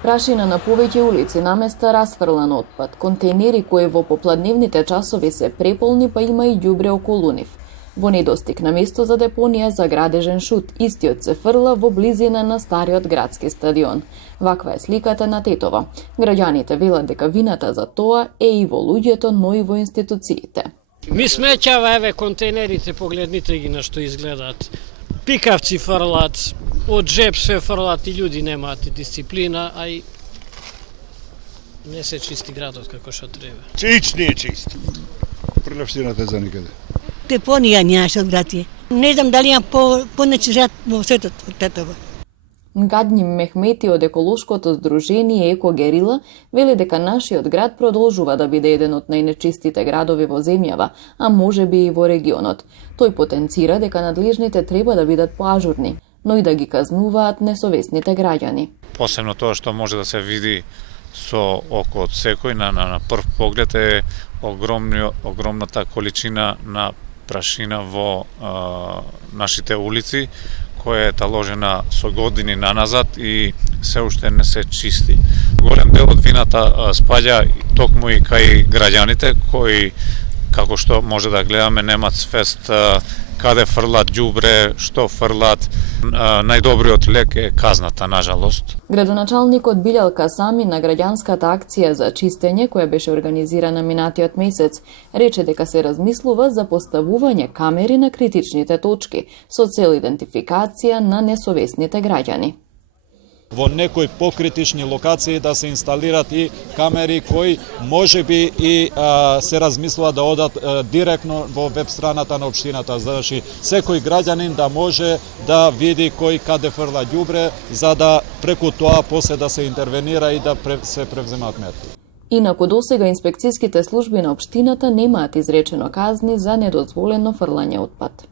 Прашина на повеќе улици, наместа расфрлан отпад, контейнери кои во попладневните часови се преполни, па има и ѓубре околу нив. Во недостиг на место за депонија за градежен шут, истиот се фрла во близина на стариот градски стадион. Ваква е сликата на Тетово. Граѓаните велат дека вината за тоа е и во луѓето, но и во институциите. Ми смеќава, еве контейнерите, погледнете ги на што изгледаат. Пикавци фрлат, од джеп се фрлат и луѓе немаат дисциплина, а и не се чисти градот како што треба. Чиј не е чист. Прелепштината за никаде. Депонија нямаше од градија. Не знам дали има понече жат во светот од Тетово. Гадни Мехмети од еколошкото здружение Еко Герила вели дека нашиот град продолжува да биде еден од најнечистите градови во земјава, а можеби и во регионот. Тој потенцира дека надлежните треба да бидат поажурни, но и да ги казнуваат несовесните граѓани. Посебно тоа што може да се види со око од секој на прв поглед е огромната количина на прашина во нашите улици, која е таложена со години наназад и се уште не се чисти. Голем дел од вината спаѓа токму и кај граѓаните кои, како што може да гледаме, немат свест каде фрлат ѓубре, што фрлат. Најдобриот лек е казната, нажалост. Градоначалникот Билјал Касами на граѓанската акција за чистење, која беше организирана минатиот месец, рече дека се размислува за поставување камери на критичните точки со цел идентификација на несовесните граѓани. Во некои покритични локации да се инсталират и камери кои можеби и се размислува да одат директно во веб страната на општината, значи секој граѓанин да може да види кој каде фрла ѓубре, за да преку тоа после да се интервенира и да се превземаат мерки. Инаку досега инспекцијските служби на општината немаат изречено казни за недозволено фрлање отпад.